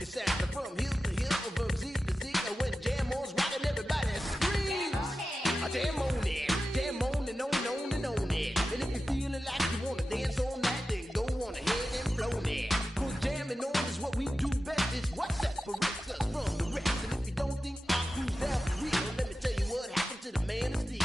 It's after from hill to hill, from Z to Z. And when jam on's rocking, everybody screams. Jam on it, jam on and on and on it. And if you're feeling like you wanna dance all night, then go on ahead and blow it. 'Cause jamming on is what we do best. It's what separates us from the rest. And if you don't think our crew's down for real, let me tell you what happened to the man of steel.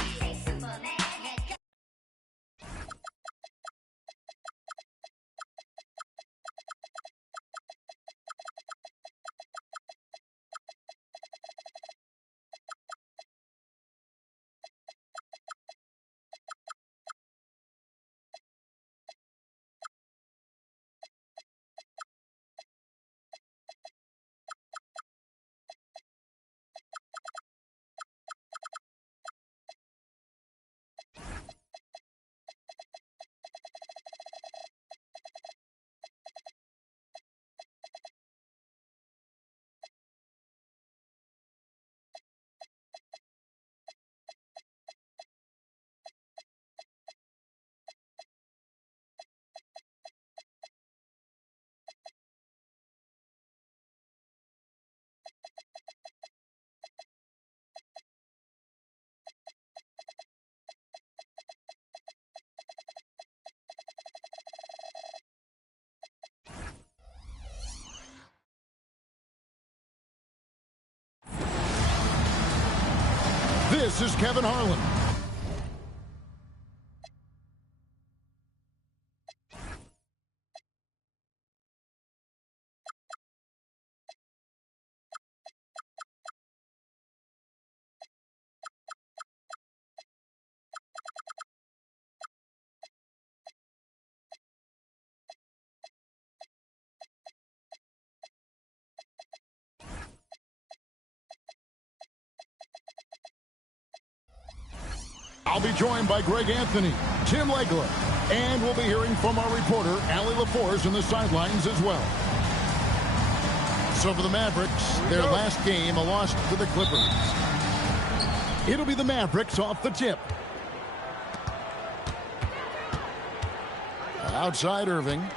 This is Kevin Harlan. I'll be joined by Greg Anthony, Tim Legler, and we'll be hearing from our reporter, Allie LaForce, in the sidelines as well. So for the Mavericks, their last game, a loss to the Clippers. It'll be the Mavericks off the tip. Outside Irving.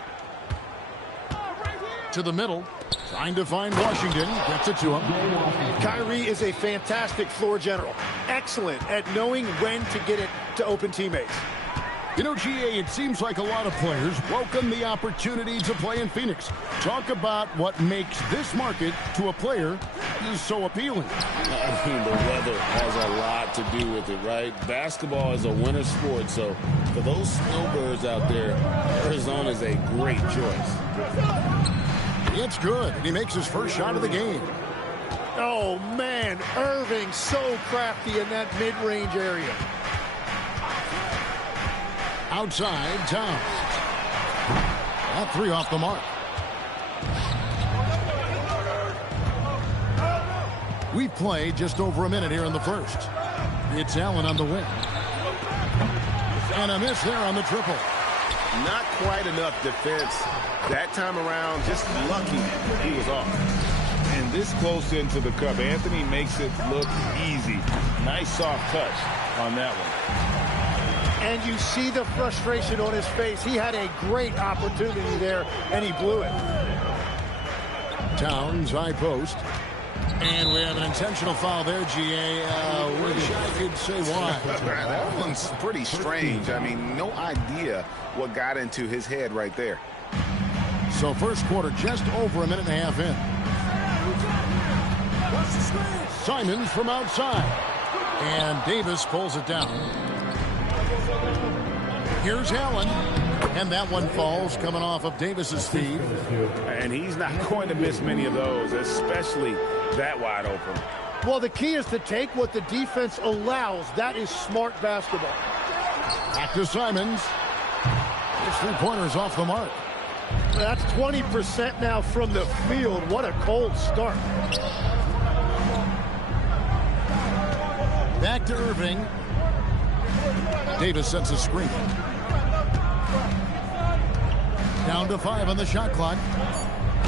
To the middle. Trying to find Washington. Gets it to him. Kyrie is a fantastic floor general. Excellent at knowing when to get it to open teammates. You know, GA, it seems like a lot of players welcome the opportunity to play in Phoenix. Talk about what makes this market to a player so appealing. I mean, the weather has a lot to do with it, right? Basketball is a winter sport, so for those snowbirds out there, Arizona is a great choice. It's good, and he makes his first shot of the game. Oh, man, Irving so crafty in that mid-range area. Outside, Towns. That three off the mark. We played just over a minute here in the first. It's Allen on the wing. And a miss there on the triple. Not quite enough defense that time around. Just lucky he was off. And this close into the cup, Anthony makes it look easy. Nice soft touch on that one. And you see the frustration on his face. He had a great opportunity there, and he blew it. Towns, high post. And we have an intentional foul there, GA. Wish I could say why. That one's pretty strange. I mean, no idea what got into his head right there. So first quarter just over a minute and a half in. Simons from outside. And Davis pulls it down. Here's Allen. And that one falls coming off of Davis's feed. And he's not going to miss many of those, especially that wide open. Well, the key is to take what the defense allows. That is smart basketball. Back to Simons. His three-pointers off the mark. That's 20% now from the field. What a cold start. Back to Irving. Davis sets a screen. Down to 5 on the shot clock.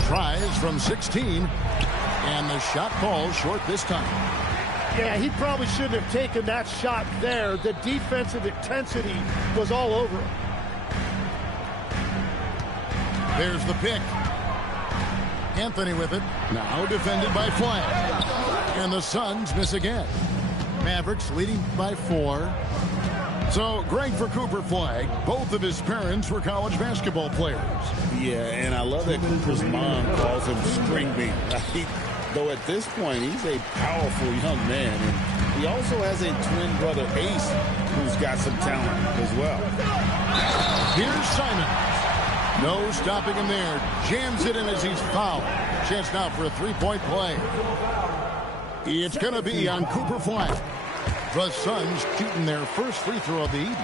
Tries from 16. And the shot falls short this time. Yeah, he probably shouldn't have taken that shot there. The defensive intensity was all over him. There's the pick. Anthony with it. Now defended by Flagg. And the Suns miss again. Mavericks leading by 4. So, Greg, for Cooper Flagg, both of his parents were college basketball players. Yeah, and I love that Cooper's mom calls him String Bean. Though at this point, he's a powerful young man. And he also has a twin brother, Ace, who's got some talent as well. Here's Simon. No stopping him there. Jams it in as he's fouled. Chance now for a three-point play. It's going to be on Cooper Flagg. The Suns shooting their first free throw of the evening.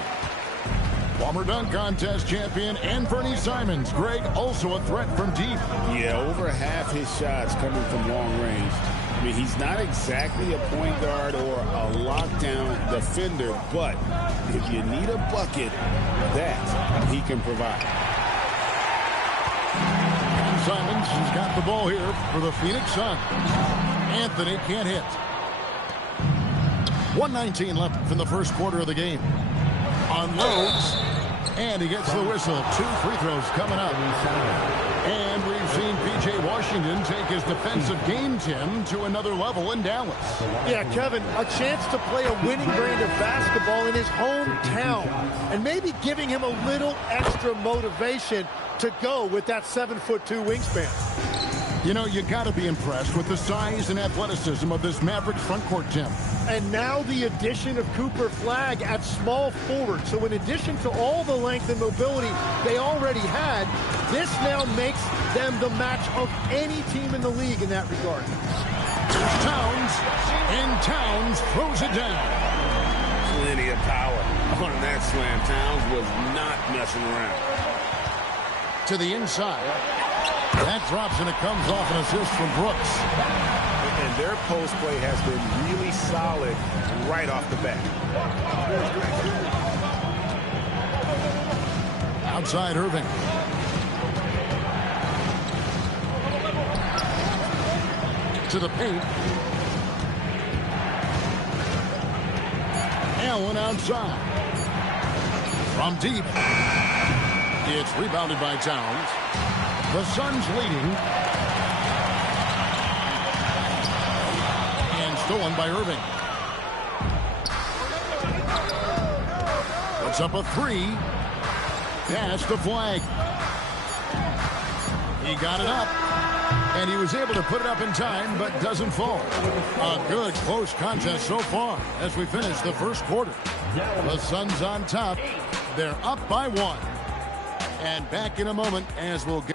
Former dunk contest champion and Bernie Simons. Greg, also a threat from deep. Yeah, over half his shots coming from long range. I mean, he's not exactly a point guard or a lockdown defender, but if you need a bucket, that he can provide. And Simons has got the ball here for the Phoenix Suns. Anthony can't hit. 1:19 left in the first quarter of the game. Unloads, and he gets the whistle. 2 free throws coming up. And we've seen P.J. Washington take his defensive game, Tim, to another level in Dallas. Yeah, Kevin, a chance to play a winning brand of basketball in his hometown, and maybe giving him a little extra motivation to go with that 7'2" wingspan. You know, you got to be impressed with the size and athleticism of this Mavericks front court, Tim. And now the addition of Cooper Flagg at small forward. So in addition to all the length and mobility they already had, this now makes them the match of any team in the league in that regard. There's Towns, and Towns throws it down. Plenty of power on that slam. Towns was not messing around. To the inside. That drops, and it comes off an assist from Brooks. And their post play has been really solid right off the bat. Outside Irving. To the paint. Allen outside. From deep. It's rebounded by Towns. The Suns leading. And stolen by Irving. Puts up a 3. Pass to Flagg. He got it up. And he was able to put it up in time, but doesn't fall. A good close contest so far as we finish the first quarter. The Suns on top. They're up by 1. And back in a moment as we'll get.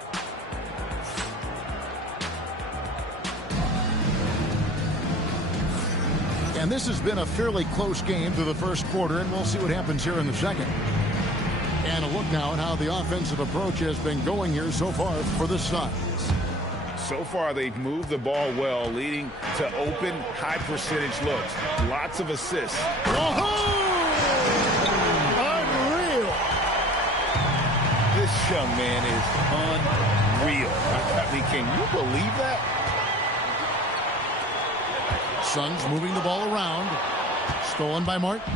And this has been a fairly close game through the first quarter, and we'll see what happens here in the second. And a look now at how the offensive approach has been going here so far for the Suns. So far, they've moved the ball well, leading to open, high-percentage looks. Lots of assists. Oh! Unreal! This young man is unreal. I mean, can you believe that? Suns moving the ball around. Stolen by Martin.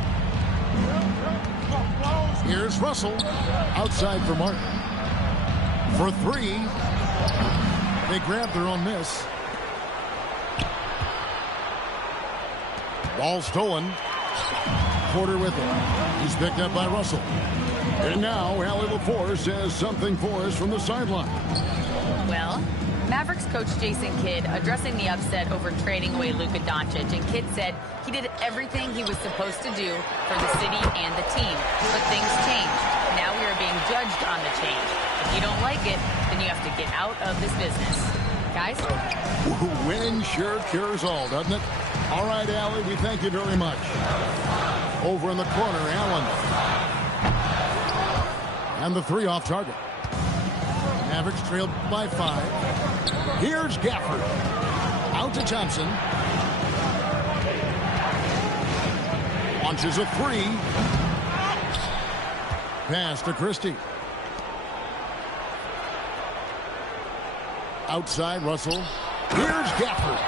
Here's Russell. Outside for Martin. For 3. They grab their own miss. Ball stolen. Porter with it. He's picked up by Russell. And now Allie LaForce has something for us from the sideline. Well, Mavericks coach Jason Kidd addressing the upset over trading away Luka Doncic, and Kidd said he did everything he was supposed to do for the city and the team. But things changed. Now we are being judged on the change. If you don't like it, then you have to get out of this business. Guys? Winning sure cures all, doesn't it? All right, Allie, we thank you very much. Over in the corner, Allen. And the 3 off target. Mavericks trailed by 5. Here's Gafford. Out to Thompson. Launches a 3. Pass to Christie. Outside Russell. Here's Gafford.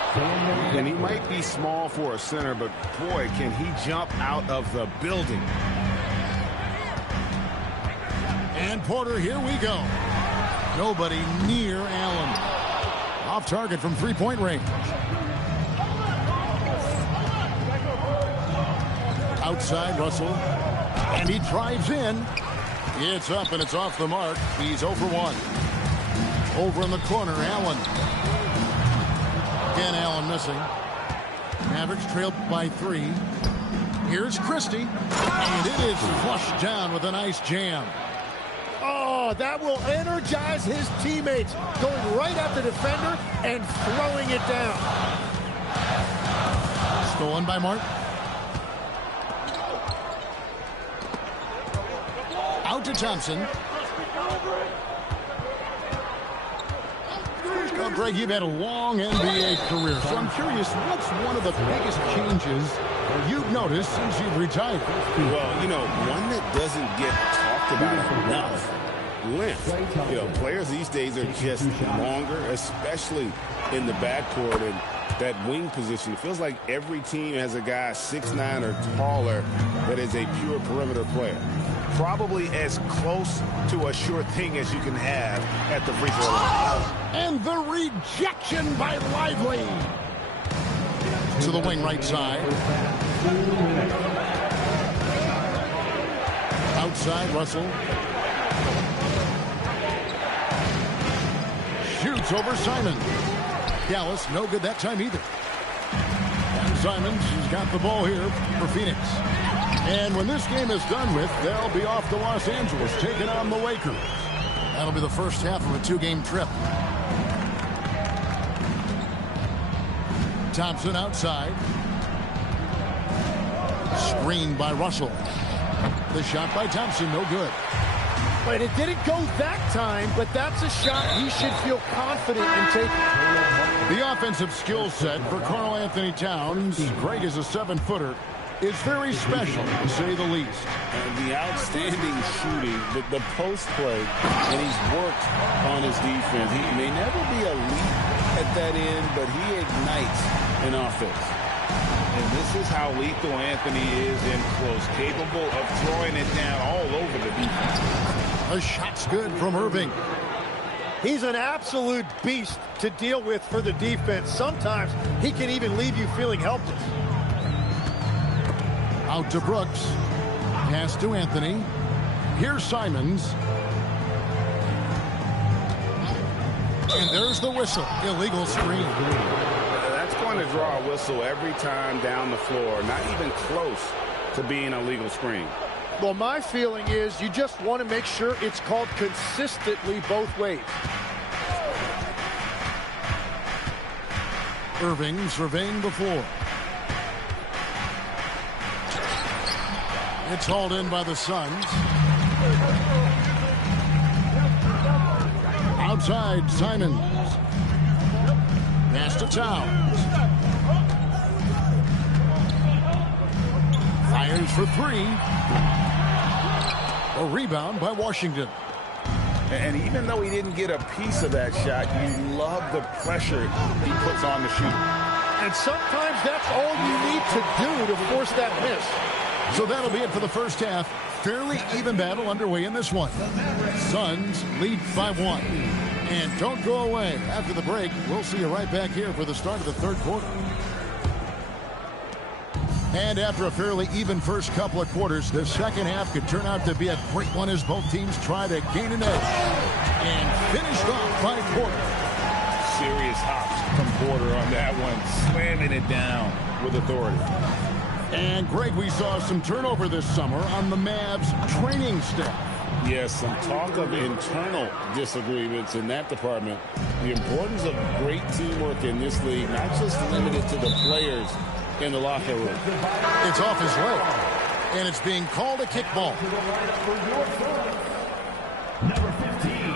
And he might be small for a center, but boy, can he jump out of the building. And Porter, here we go. Nobody near Allen. Off target from three-point range. Outside, Russell. And he drives in. It's up and it's off the mark. He's 0 for 1. Over in the corner, Allen. Again, Allen missing. Mavericks trailed by 3. Here's Christie. And it is flushed down with a nice jam. Oh, that will energize his teammates. Going right at the defender and throwing it down. Stolen by Martin. Out to Thompson. Well, Greg, you've had a long NBA career, so I'm curious, what's one of the biggest changes you've noticed since you've retired? Well, you know, one that doesn't get talked about enough. Length. You know, players these days are just longer, especially in the backcourt and that wing position. It feels like every team has a guy 6'9" or taller that is a pure perimeter player. Probably as close to a sure thing as you can have at the free throw line. And the rejection by Lively. To the wing right side. Outside, Russell. Shoots over Simon. Dallas, no good that time either. And Simons has got the ball here for Phoenix. And when this game is done with, they'll be off to Los Angeles, taking on the Lakers. That'll be the first half of a 2-game trip. Thompson outside. Screened by Russell. The shot by Thompson, no good. But it didn't go that time, but that's a shot he should feel confident in taking. The offensive skill set for Karl Anthony Towns, Greg is a 7-footer, is very special, to say the least. And the outstanding shooting, the post play, and he's worked on his defense. He may never be elite at that end, but he ignites an offense. And this is how lethal Anthony is in close, capable of throwing it down all over the defense. The shot's good from Irving. He's an absolute beast to deal with for the defense. Sometimes he can even leave you feeling helpless. Out to Brooks. Pass to Anthony. Here's Simons. And there's the whistle. Illegal screen. That's going to draw a whistle every time down the floor. Not even close to being a legal screen. Well, my feeling is you just want to make sure it's called consistently both ways. Irving surveying the floor. It's hauled in by the Suns. Outside, Simons. Pass to Towns. Fires for 3. A rebound by Washington. And even though he didn't get a piece of that shot, you love the pressure he puts on the shooter. And sometimes that's all you need to do to force that miss. So that'll be it for the first half. Fairly even battle underway in this one. Suns lead by 1. And don't go away. After the break, we'll see you right back here for the start of the third quarter. And after a fairly even first couple of quarters, the second half could turn out to be a great one as both teams try to gain an edge. And finished off by Porter. Serious hops from Porter on that one, slamming it down with authority. And Greg, we saw some turnover this summer on the Mavs training staff. Yes, some talk of internal disagreements in that department. The importance of great teamwork in this league, not just limited to the players in the locker room. It's off his leg, and it's being called a kickball. Number 15,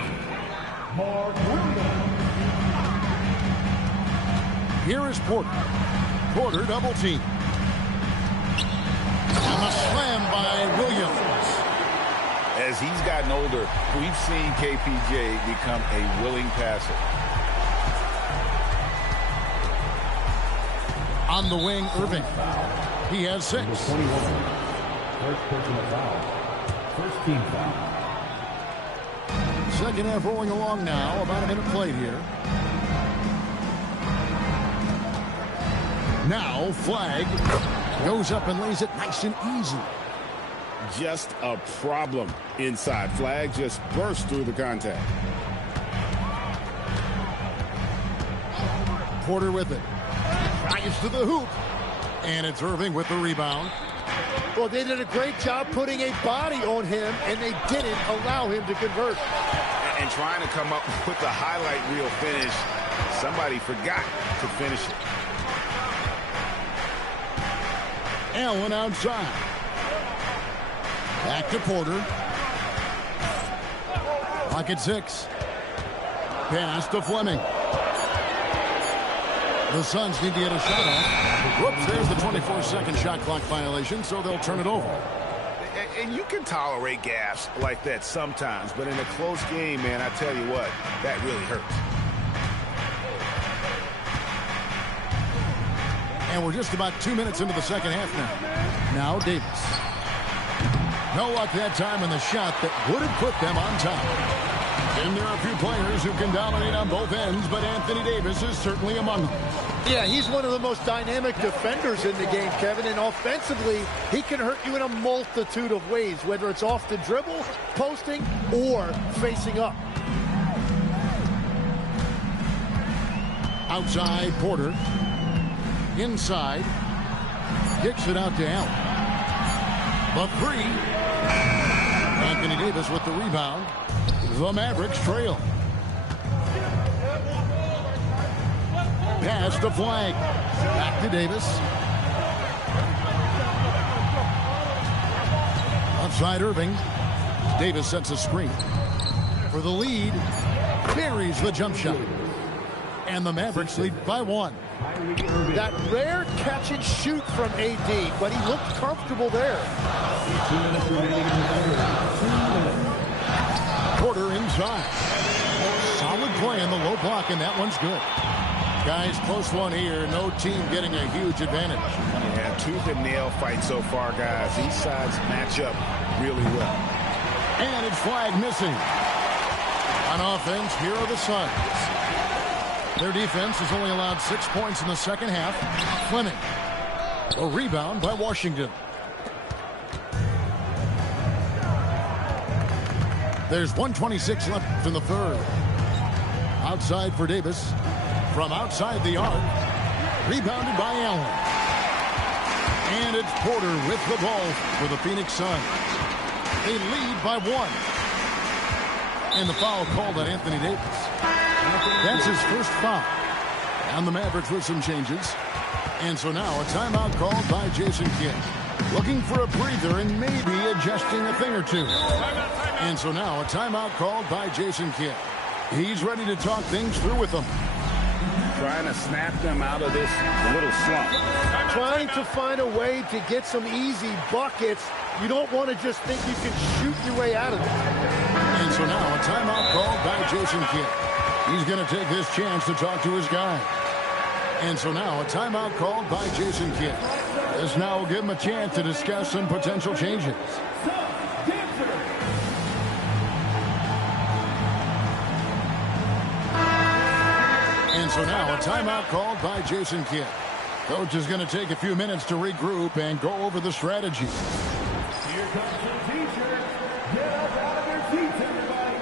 Mark Williams. Here is Porter. Porter double team. And a slam by Williams. As he's gotten older, we've seen KPJ become a willing passer. On the wing, Irving. He has 6. 21. First personal foul. First team foul. Second half rolling along now. About a minute played here. Now Flagg goes up and lays it nice and easy. Just a problem inside. Flagg just burst through the contact. Porter with it. Drives to the hoop. And it's Irving with the rebound. Well, they did a great job putting a body on him, and they didn't allow him to convert. And trying to come up with the highlight reel finish, somebody forgot to finish it. Allen outside. Back to Porter. Clock at 6. Pass to Fleming. The Suns need to get a shot off. Whoops, there's the 24-second shot clock violation, so they'll turn it over. And you can tolerate gaffes like that sometimes, but in a close game, man, I tell you what, that really hurts. And we're just about 2 minutes into the second half now. Now Davis. No luck that time in the shot that would have put them on top. And there are a few players who can dominate on both ends, but Anthony Davis is certainly among them. Yeah, he's one of the most dynamic defenders in the game, Kevin, and offensively, he can hurt you in a multitude of ways, whether it's off the dribble, posting, or facing up. Outside, Porter. Inside. Kicks it out to Allen. The three. Anthony Davis with the rebound. The Mavericks trail. Pass to Flagg. Back to Davis. Outside Irving. Davis sets a screen. For the lead. Buries the jump shot. And the Mavericks lead by 1. That rare catch and shoot from AD, but he looked comfortable there. 2 minutes remaining in the third. Porter inside. Solid play in the low block, and that one's good. Guys, close one here. No team getting a huge advantage. Yeah, tooth and nail fight so far, guys. These sides match up really well. And it's Flagg missing. On offense, here are the Suns. Their defense has only allowed 6 points in the second half. Fleming. A rebound by Washington. There's 1:26 left in the third. Outside for Davis. From outside the arc. Rebounded by Allen. And it's Porter with the ball for the Phoenix Suns. They lead by 1. And the foul called on Anthony Davis. That's his first foul. And the Mavericks with some changes. And so now a timeout called by Jason Kidd. Looking for a breather and maybe adjusting a thing or two. And so now a timeout called by Jason Kidd. He's ready to talk things through with them. Trying to snap them out of this little slump. Trying to find a way to get some easy buckets. You don't want to just think you can shoot your way out of it. And so now a timeout called by Jason Kidd. He's going to take this chance to talk to his guy. And so now a timeout called by Jason Kidd. This now will give him a chance to discuss some potential changes. And so now a timeout called by Jason Kidd. Coach is going to take a few minutes to regroup and go over the strategy. Here comes some t-shirts. Get up out of your seats, everybody.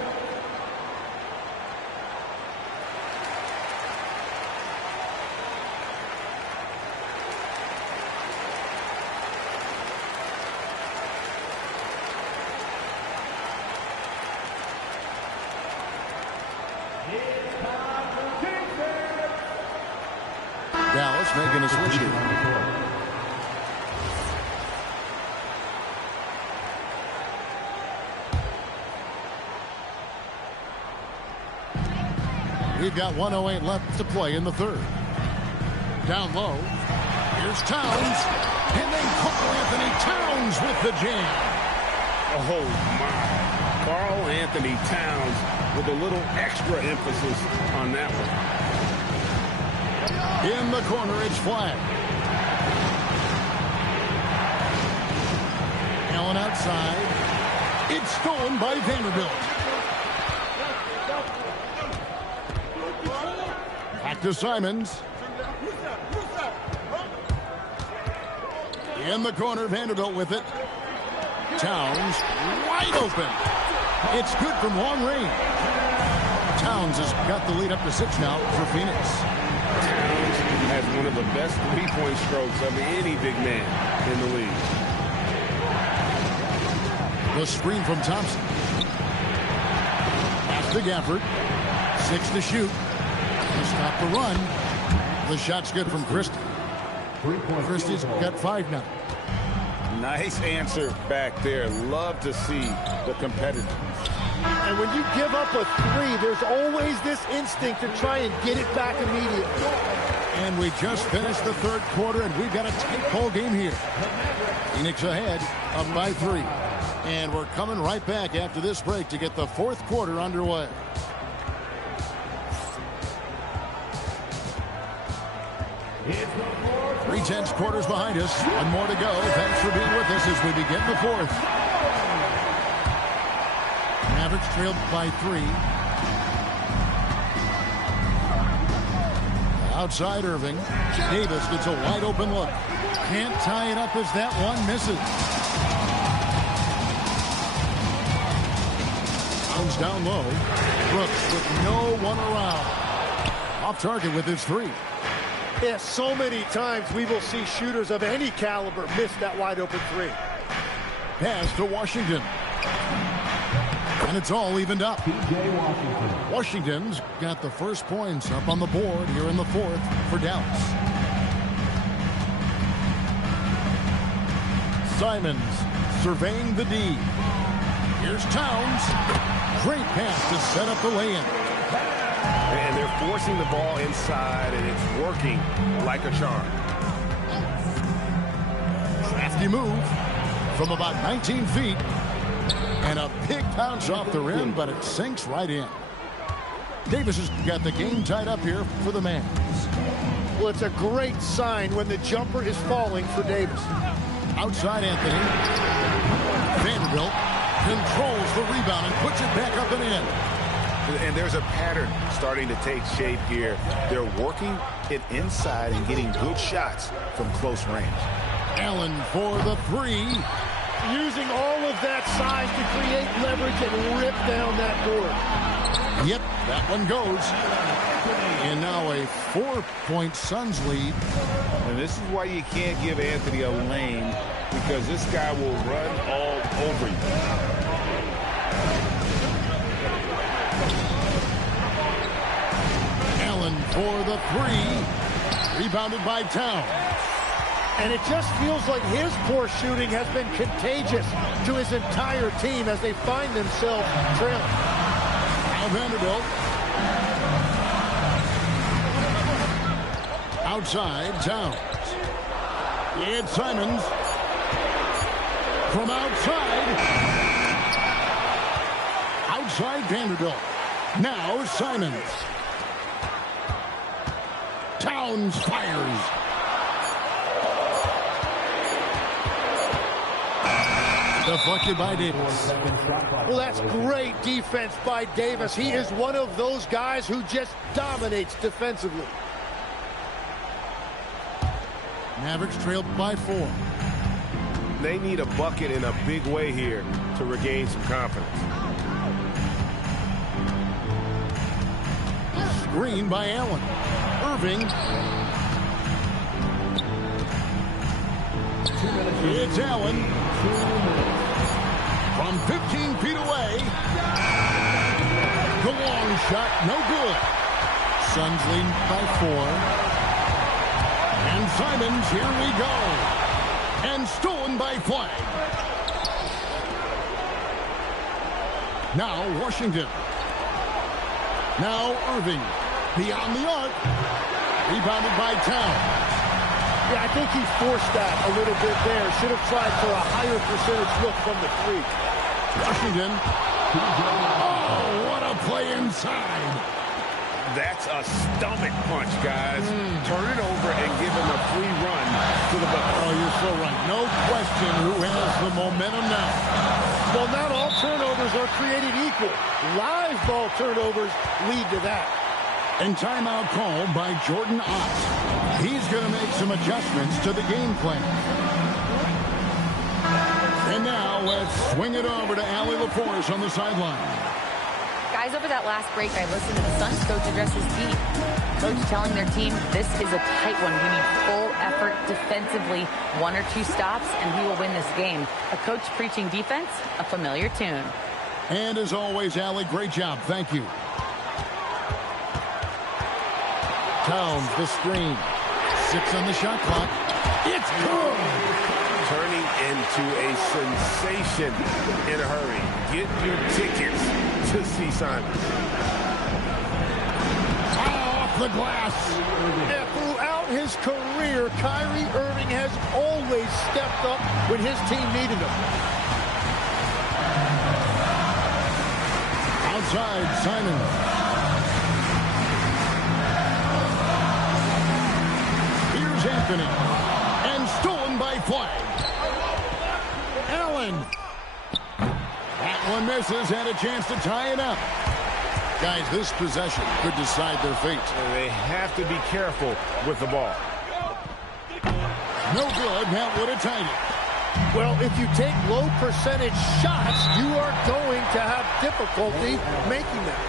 Dallas making a switch here. We've got 1:08 left to play in the third. Down low. Here's Towns. And then Karl Anthony Towns with the jam. Oh, my. Karl Anthony Towns with a little extra emphasis on that one. In the corner, it's Flagg. Allen outside. It's stolen by Vanderbilt. Back to Simons. In the corner, Vanderbilt with it. Towns wide open. It's good from long range. Towns has got the lead up to 6 now for Phoenix. Towns has one of the best three-point strokes of any big man in the league. The screen from Thompson. Pass to Gafford. 6 to shoot. To stop the run. The shot's good from Christie. Christie's got 5 now. Nice answer back there. Love to see the competitiveness. And when you give up a 3, there's always this instinct to try and get it back immediately. And we just finished the 3rd quarter, and we've got a tight ball game here. Phoenix ahead, up by 3. And we're coming right back after this break to get the 4th quarter underway. 3/10 quarters behind us. 1 more to go. Thanks for being with us as we begin the 4th. Mavericks trailed by 3. Outside Irving. Davis gets a wide open look. Can't tie it up as that one misses. Comes down low. Brooks with no one around. Off target with his 3. Yeah, so many times we will see shooters of any caliber miss that wide open 3. Pass to Washington. And it's all evened up. Washington's got the first points up on the board here in the 4th for Dallas. Simons surveying the D. Here's Towns. Great pass to set up the lay-in. And they're forcing the ball inside, and it's working like a charm. Crafty move from about 19 feet. And a big bounce off the rim, but it sinks right in. Davis has got the game tied up here for the Mavs. Well, it's a great sign when the jumper is falling for Davis. Outside Anthony. Vanderbilt controls the rebound and puts it back up and in. And there's a pattern starting to take shape here. They're working it inside and getting good shots from close range. Allen for the 3. Using all of that size to create leverage and rip down that board. Yep, that one goes. And now a 4-point Suns lead. And this is why you can't give Anthony a lane, because this guy will run all over you. Allen for the 3. Rebounded by Towns. And it just feels like his poor shooting has been contagious to his entire team as they find themselves trailing. Now Vanderbilt. Outside, Towns. It's Simons. From outside. Outside Vanderbilt. Now Simons. Towns fires. Deflected by Davis. Well, that's great defense by Davis. He is one of those guys who just dominates defensively. Mavericks trailed by 4. They need a bucket in a big way here to regain some confidence. Screen by Allen. Irving. It's Allen. From 15 feet away. The long shot, no good. Suns lead by 4. And Simons, here we go. And stolen by Flag. Now Washington. Now Irving. Beyond the arc. Rebounded by Towns. Yeah, I think he forced that a little bit there. Should have tried for a higher percentage look from the 3. Washington. Oh, what a play inside. That's a stomach punch, guys. Turn it over and give him a free run to the bucket. Oh, you're so right. No question who has the momentum now. Well, not all turnovers are created equal. Live ball turnovers lead to that. And timeout called by Jordan Ott. He's going to make some adjustments to the game plan. Now let's swing it over to Allie LaForce on the sideline. Guys, over that last break, I listened to the Suns coach address his team. Coach telling their team, this is a tight one. We need full effort defensively, 1 or 2 stops, and we will win this game. A coach preaching defense, a familiar tune. And as always, Allie, great job. Thank you. Towns, the screen. 6 on the shot clock. It's good. Turning into a sensation in a hurry. Get your tickets to see Simon. Off the glass. And throughout his career, Kyrie Irving has always stepped up when his team needed him. Outside, Simon. Here's Anthony. And stolen by Flag. Allen. That one misses. Had a chance to tie it up. Guys, this possession could decide their fate. They have to be careful with the ball. No good. That would have tied it. Well, if you take low percentage shots, you are going to have difficulty making them.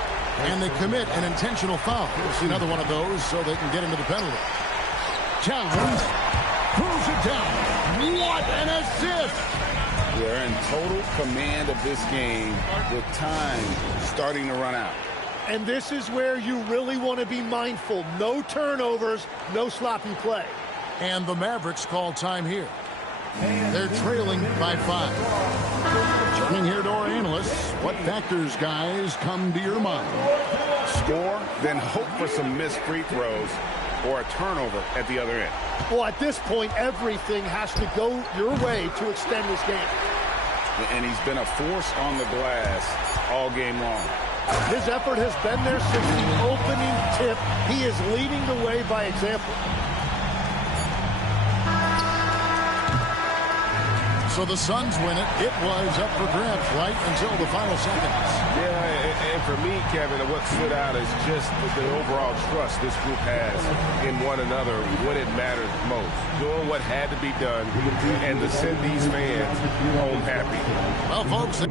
And they commit an intentional foul. We'll see another one of those so they can get into the penalty. Towns throws it down. What an assist! They're in total command of this game with time starting to run out. And this is where you really want to be mindful. No turnovers, no sloppy play. And the Mavericks call time here. They're trailing by 5. Turning here to our analysts. What factors, guys, come to your mind? Score, then hope for some missed free throws or a turnover at the other end. Well, at this point, everything has to go your way to extend this game. And he's been a force on the glass all game long. His effort has been there since the opening tip. He is leading the way by example. So the Suns win it. It was up for grabs right until the final seconds. Yeah, and for me, Kevin, what stood out is just the overall trust this group has in one another when it matters most. Doing what had to be done and to send these fans home happy. Well, folks...